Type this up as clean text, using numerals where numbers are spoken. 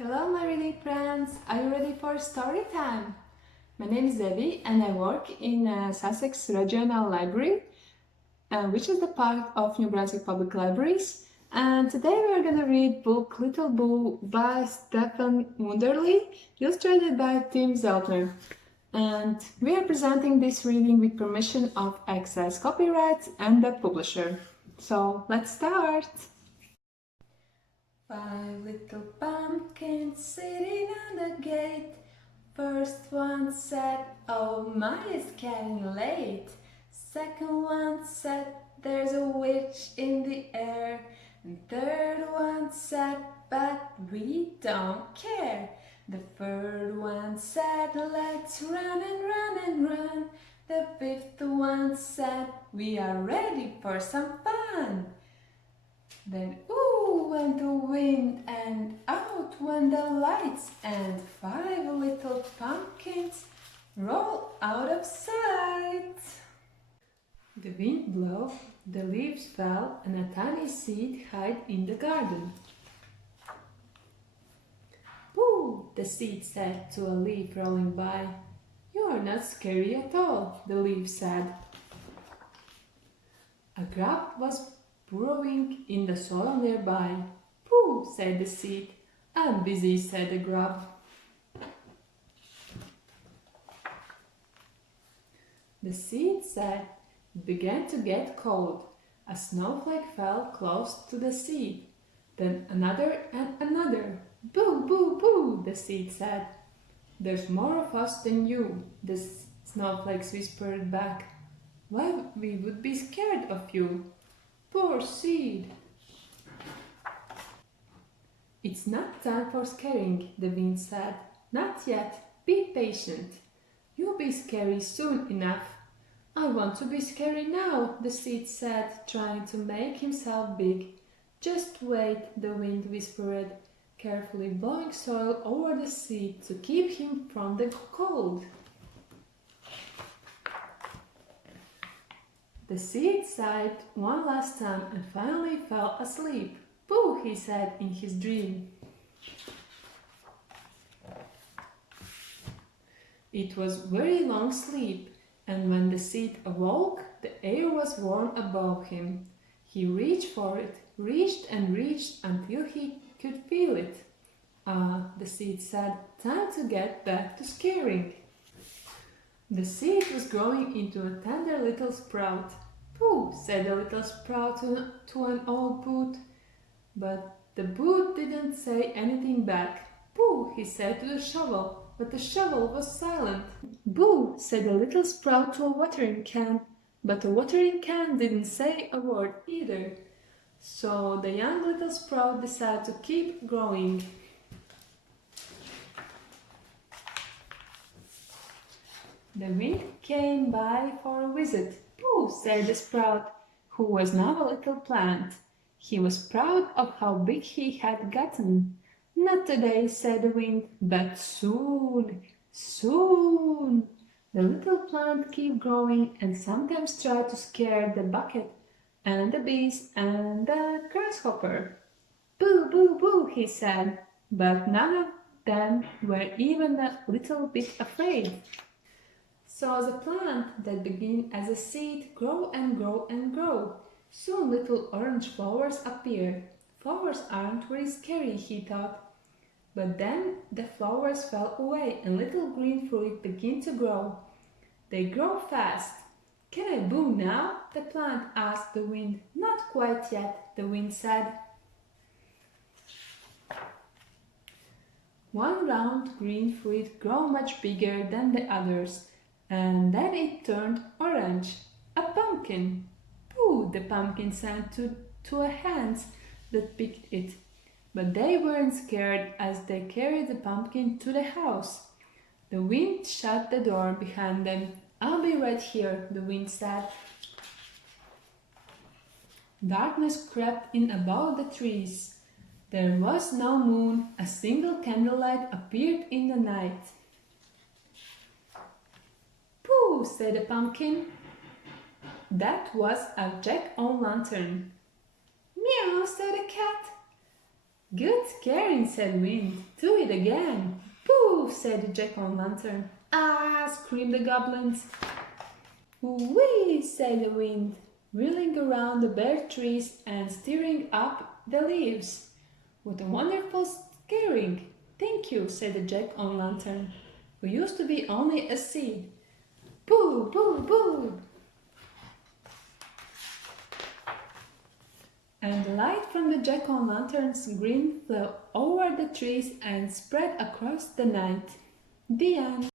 Hello my reading friends, are you ready for story time? My name is Debbie and I work in Sussex Regional Library, which is the part of New Brunswick Public Libraries. And today we are going to read book Little Boo by Stephen Wunderlich, illustrated by Tim Zeltner. And we are presenting this reading with permission of Access Copyright and the publisher. So let's start! 5 little pumpkins sitting on the gate. First one said, "Oh my, it's getting late." Second one said, "There's a witch in the air." And third one said, "But we don't care." The third one said, "Let's run and run and run." The fifth one said, "We are ready for some fun." Then ooh went the wind and out went the lights, and 5 little pumpkins rolled out of sight. The wind blew, the leaves fell, and a tiny seed hid in the garden. "Boo!" the seed said to a leaf rolling by. "You are not scary at all," the leaf said. A grub was burrowing in the soil nearby. "Pooh!" said the seed. "I'm busy," said the grub. The seed said it began to get cold. A snowflake fell close to the seed. Then another and another. "Boo, boo, boo," the seed said. "There's more of us than you," the snowflakes whispered back. "Why, we would be scared of you." "Poor seed." "It's not time for scaring," the wind said. "Not yet. Be patient. You'll be scary soon enough." "I want to be scary now," the seed said, trying to make himself big. "Just wait," the wind whispered, carefully blowing soil over the seed to keep him from the cold. The seed sighed one last time and finally fell asleep. "Pooh," he said in his dream. It was very long sleep, and when the seed awoke, the air was warm above him. He reached for it, reached and reached until he could feel it. "Ah," the seed said, "time to get back to scaring." The seed was growing into a tender little sprout. "Pooh," said the little sprout to an old boot. But the boot didn't say anything back. "Pooh," he said to the shovel, but the shovel was silent. "Boo," said the little sprout to a watering can, but the watering can didn't say a word either. So the young little sprout decided to keep growing. The wind came by for a visit. "Pooh," said the sprout, who was now a little plant. He was proud of how big he had gotten. "Not today," said the wind, "but soon, soon." The little plant kept growing and sometimes tried to scare the bucket and the bees and the grasshopper. "Boo, boo, boo," he said, but none of them were even a little bit afraid. So the plant that began as a seed grew and grew and grew. Soon little orange flowers appeared. Flowers aren't very scary, he thought. But then the flowers fell away and little green fruit began to grow. They grow fast. "Can I boo now?" the plant asked the wind. "Not quite yet," the wind said. One round green fruit grew much bigger than the others. And then it turned orange. A pumpkin. "Pooh," the pumpkin said to a hands that picked it. But they weren't scared as they carried the pumpkin to the house. The wind shut the door behind them. "I'll be right here," the wind said. Darkness crept in above the trees. There was no moon. A single candlelight appeared in the night. "Pooh," said the pumpkin. That was a jack-o'-lantern. "Meow," said the cat. Good scaring, said Wind. Do it again. Pooh, said the Jack-o'-lantern. Ah, screamed the goblins. Whee, said the Wind, wheeling around the bare trees and stirring up the leaves. What a wonderful scaring! Thank you, said the Jack-o'-lantern, who used to be only a seed. Boo, boo, boo! And the light from the Jack-o'-lantern's grin flew over the trees and spread across the night. The end.